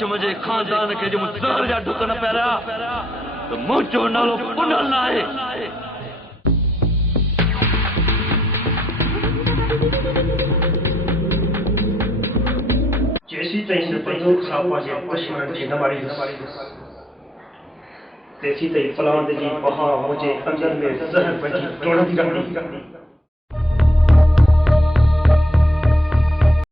हाशिम जे खानदान के जो ज़हर जा ढुक न पैरा तो मुझो नालो पुनल ना है। जैसी तई बंदूक सापा जे दुश्मन के न मारी तैसी तई फलांद जी बहा मुझे अंदर में ज़हर बजी टोड़ती रहती।